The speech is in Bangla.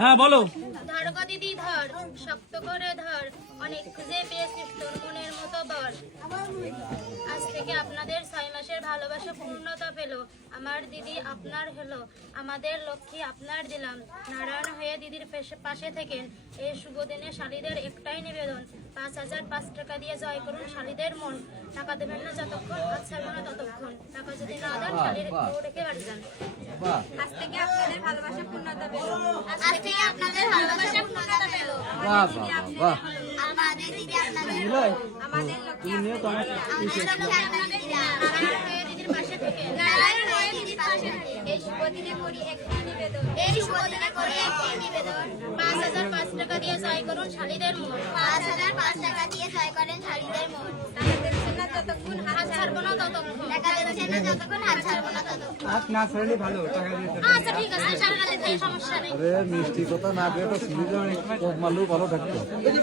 হ্যাঁ বলো। ধর গো দিদি ধর, শক্ত করে ধর, অনেক খুঁজে পেয়েছিস তোর মনের মতো বর। আজ থেকে আপনাদের 6 মাসের ভালোবাসা পূর্ণতা পেল। আমার দিদি আপনার হলো, আমাদের লক্ষ্মী আপনার দিলাম। নারায়ণ হয়ে দিদির পাশে থেকেন। এই শুভ দিনে শালীদের একটাই নিবেদন, 5005 টাকা দিয়ে জয় করুন শালীদের মন। টাকা দেবেন না যতক্ষণ, হাত ছাড়বো না ততক্ষণ। টাকা যদি না দেন শালীর বউ রেখে বাড়ি যান। আজ থেকে আপনাদের ভালোবাসা পূর্ণতা পেল। আজ থেকে আপনাদের ভালোবাসা পূর্ণতা পেল। আমাদের দিদি আপনাদের, আমাদের লক্ষ্মী আপনাদের, নারায়ণ হয়ে দিদির পাশে থেকে, নারায়ণ হয়ে দিদির পাশে থেকে। এই শুভ দিনে করি একটি নিবেদন, এই শুভ দিনে করি একটি নিবেদন, 5005 টাকা দিয়ে জয় করুন শালীদের মন। 5005 টাকা দিয়ে জয় করেন শালীদের মন। টাকা দিচ্ছেন না যতক্ষণ, হাত ছাড়বো না ততক্ষণ। টাকা দিচ্ছেন না যতক্ষণ, হাত ছাড়বো না ততক্ষণ। হাত না ছাড়লে ভালো, টাকা দিতে। আচ্ছা ঠিক আছে, সারা রাত সমস্যা নেই। আরে মিষ্টি কথা না দিয়ে তো সিলিজন মারলেও ভালো থাকতো।